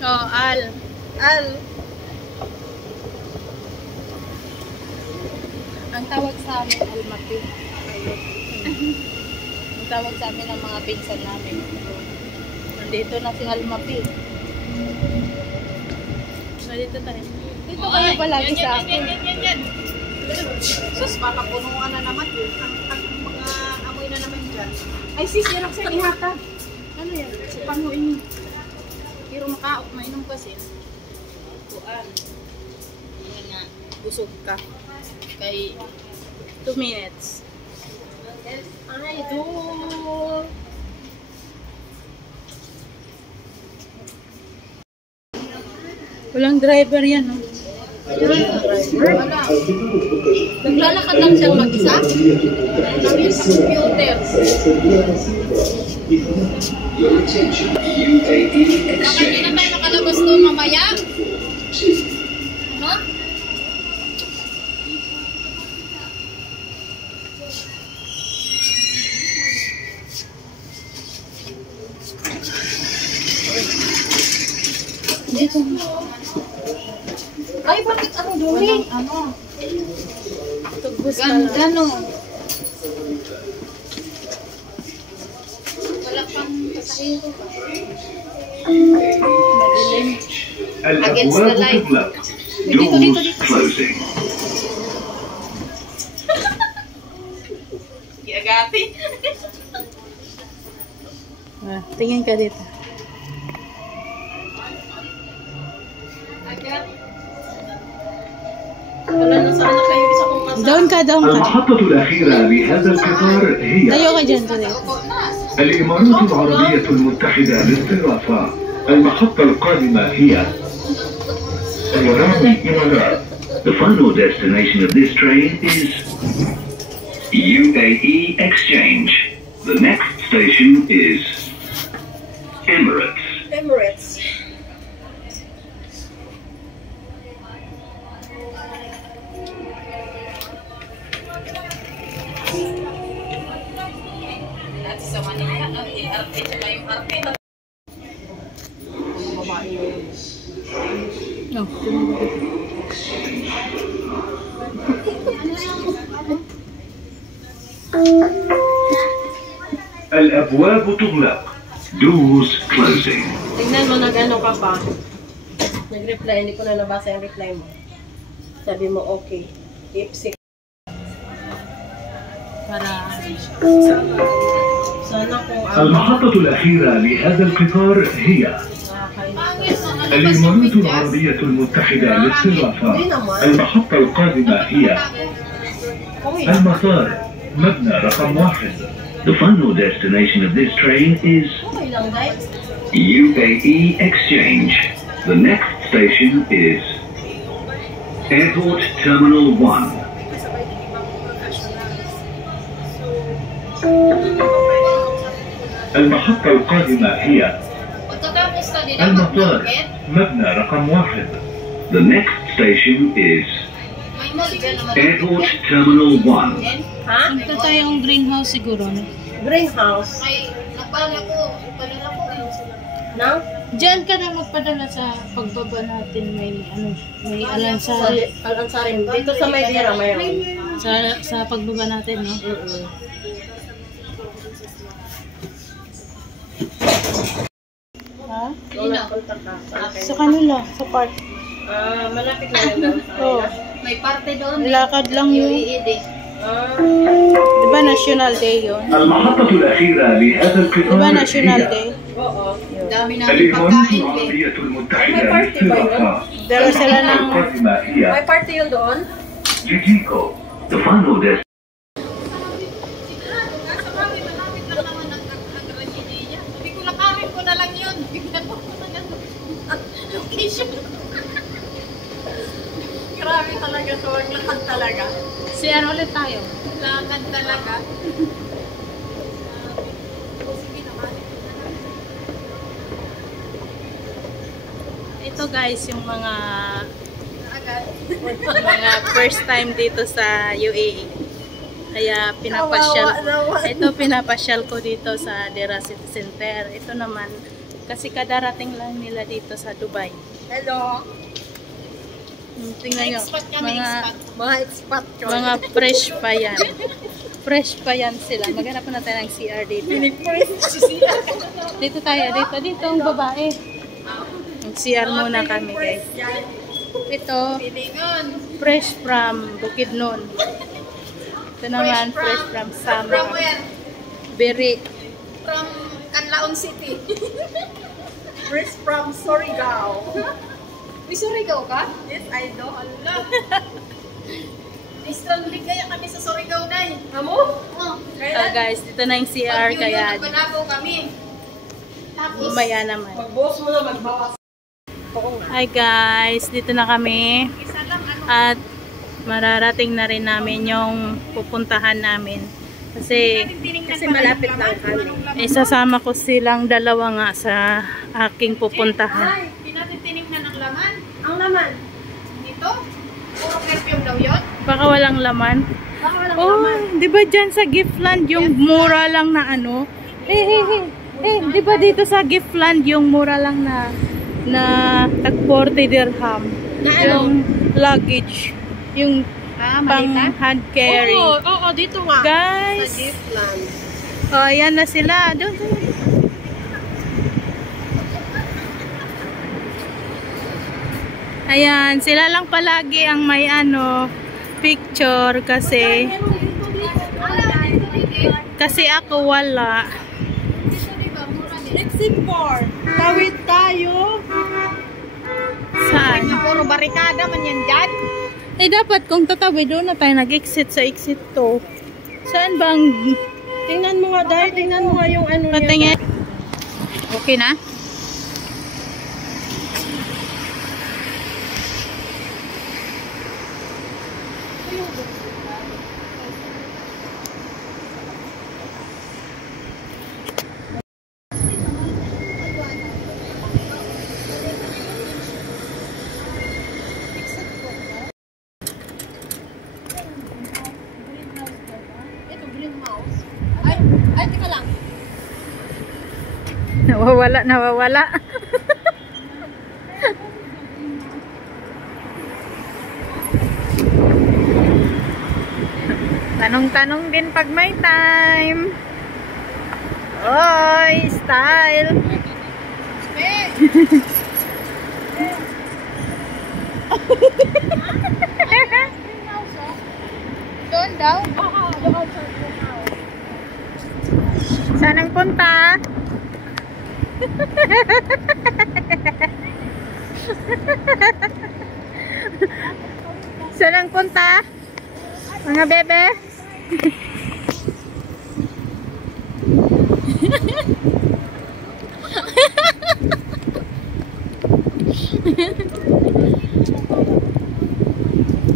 Oh, Al. Ang tawag sa amin, Almapi. Ang tawag sa amin ng mga pinsan namin. Nandito na si Almapi. Nandito tayo. Dito kayo palagi sa akin. Yan. Sus, makapunuan na naman. Ang mga amoy na naman dyan. Ay, sis, yan ang sa ihata. Ano yan? Sa panguin. Pero makaok, mainom kasi. Kuan. Yan nga. Busog ka. Kay 2 minutes. Ay, doon. Walang driver yan, no? Wala. Naglalakad lang siyang mag-isa. Namin sa computer. Bakit hindi na tayo nakalabas doon mamaya? Ano? Dito. Ay, bakit ang dumi? Ano? Tugbos ka Ganda, lang. no? Wala pang pasahero. Madilim. Against the light. Doors closing. Gagati. Tingin ka dito. Agad. Wala na sana kayo isa kong kasama. Down ka. المحطة الأخيرة لهذا القطار هي Tayo ka dyan today. الإمارات العربية المتحدة للصرافة. المحطة القادمة هي طيران الإمارات. The final destination of this train is UAE Exchange. The next station is Emirates. Emirates. Natin sa Manila, ang ART saka yung RT. No. الأبواب تغلق. Doors closing. Tingnan mo, nag-ano ka pa. Nag-reply, hindi ko na nabasa yung reply mo. Sabi mo, okay. Ipsik. Para Sana kung المحطة الأخيرة لهذا القطار هي الإمارات العربية المتحدة للصرافة. المحطة القادمة هي المطار مبنى رقم 1. The final destination of this train is okay lang, guys. UAE Exchange. The next station is Airport Terminal 1. المحطة القادمة هي Pagkatapos na din المطار مبنى رقم 1. The next station is may mall dyan naman. Airport Terminal 1. Ha? punta tayong greenhouse siguro, no? Greenhouse. Ay, nagpadala ko ayun sila. Now? Diyan ka na magpadala sa pagbaba natin. May alansari. Alansarin. Dito sa Maydira, mayroon. Sa pagbaba natin, no? Ha? Ina. Sa kanila, sa park. Malapit na yun doon sa Oh. May parte doon. Lakad lang yun. UAE. Diba National Day yun? المحطة الأخيرة لهذا القطار Diba National هي Day? Oo. Dami namin الإمارات pagkain. العربية المتحدة للصرافة. Dala sila المحطة ng... القادمة هي May parte yun doon? جيجيكو. The final destination. Malapit lang naman ang Residencia. Sabi ko, lakarin ko na lang yun. Bigyan ko na lang location. Grabe talaga to. Lakad talaga. Siyan ulit tayo. Lakad talaga. Ito guys, yung mga Agad. first time dito sa UAE. Kaya pinapasyal. Kawawa naman. Ito pinapasyal ko dito sa Dera City Center. Ito naman Kasi kadarating lang nila dito sa Dubai. Hello. Tingnan nyo, Expat kami, mga expat. mga fresh pa yan. Fresh pa yan sila. Maghanap na tayo ng CR dito. Dito tayo, dito ang babae. Mag-CR muna kami guys. Ito, fresh from Bukidnon. Ito naman, fresh from Sama. From where? Beri. From Canlaon City. Fresh from Surigao. May Surigao ka? Yes, I know. Allah. Stranded kaya kami sa Surigao, Day. Amo? Oo. Guys, dito na yung CR kaya Nagbanabo kami. Tapos, umaya naman. mag-boss mo na magbawas. Hi guys, dito na kami. Isa lang, ano? At mararating na rin namin yung pupuntahan namin. Kasi malapit lang kami. isasama ko silang dalawa nga sa aking pupuntahan. Ay, pinatitinignan ang laman. Ang laman? Dito? Puro perfume daw yun? Baka walang laman. Baka walang Oh, laman. di ba dyan sa Giftland yung mura lang na ano? Di ba dito sa Giftland yung mura lang na tag 40 dirham? Na ano? Yung luggage. Yung pang hand carry. Oo, dito nga. Guys. Sa Giftland. Oh, ayan na sila. Doon. Ayan, sila lang palagi ang may picture kasi ako wala. Exit 4. Tawid tayo. Saan? Puro barikada man yan dyan. Dapat kung tatawid doon na tayo nag-exit sa exit 2. Saan bang Tingnan mo nga dahil, tingnan mo nga yung ano patingin? Okay na? Ay, teka lang. Nawawala. Tanong-tanong din pag may time. Oy, style. Doon daw? Saan ang punta? Saan ang punta? Mga bebe?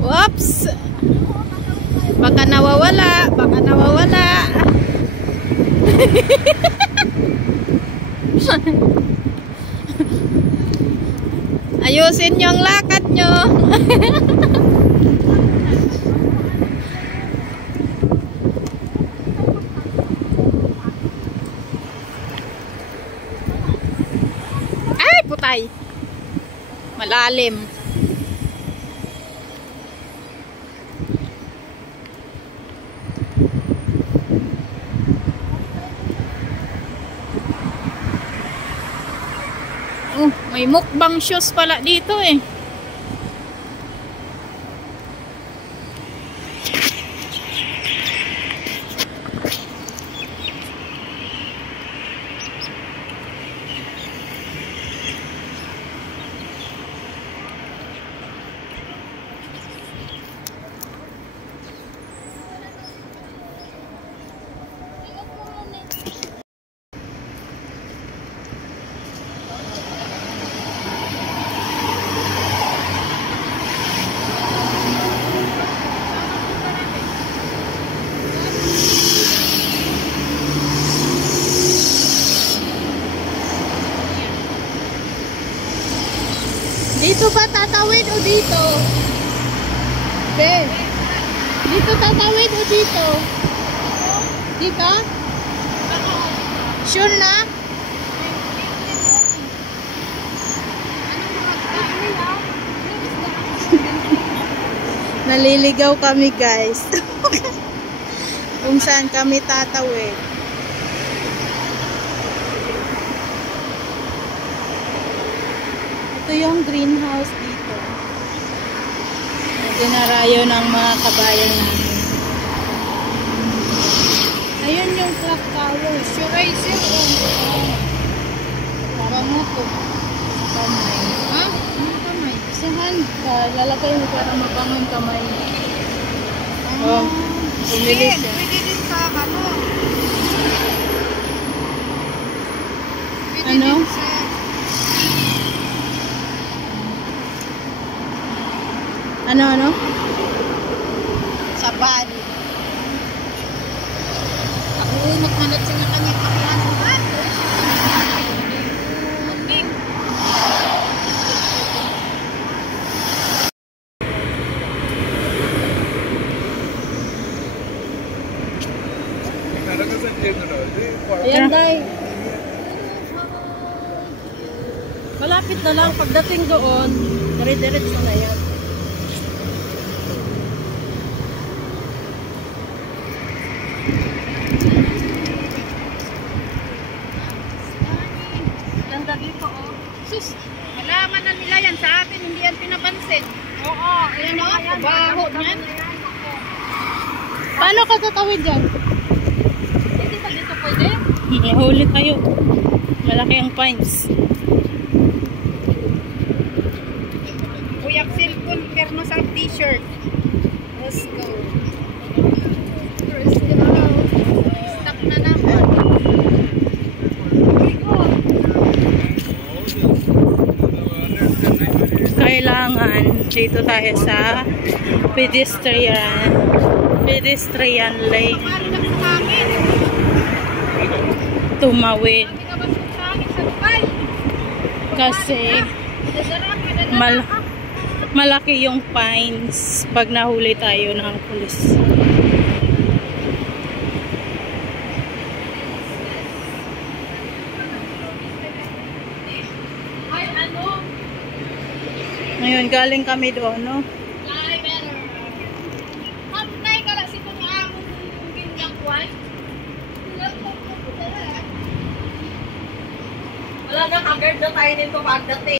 Whoops! Baka nawawala. Ayusin yung lakad nyo. Ay, putay. Malalim. May mukbang shoes pala dito eh. Dito ba tatawid o dito? Be, dito tatawid o dito? Dito? Sure na? Naliligaw kami guys. Kung saan kami tatawid. Ito yung greenhouse dito. Dinarayo ng mga kabayan namin. Ayun yung clock tower. Moisturizer o bango ko. Kamay. Ha? Ano kamay? Sa hand ka, lalagay mo para mabango yung kamay. Oh, bumili siya. Pwede din sa ano. Pwede Ano? din sa... Ano? Sa body. Ako, magmanat siya na kanyang pakihan ng body. Okay. Ayan, Day. Malapit na lang. Pagdating doon, dire-diretso na yan. Ganda dito, oh. Sus, malaman na nila yan. Sa atin, hindi yan pinapansin. Oo, ayan o. Baho yan. Paano ka tatawid dyan? Hindi ba dito pwede? Huli tayo. Malaki ang pines. Kuyak cellphone, perno sa t-shirt. Let's go. Let's go. Stop na naman. Kailangan dito tayo sa pedestrian lane. Mari na sa hangin. Tumawid Hindi ka ba sa hangin sa Dubai? kasi malaki yung fines pag nahuli tayo ng pulis. Ay, ano? Ngayon galing kami doon, no? Fly better. Hantay ka na sito nga akong ginagwan. Wala na, haggard na tayo nito pagdating.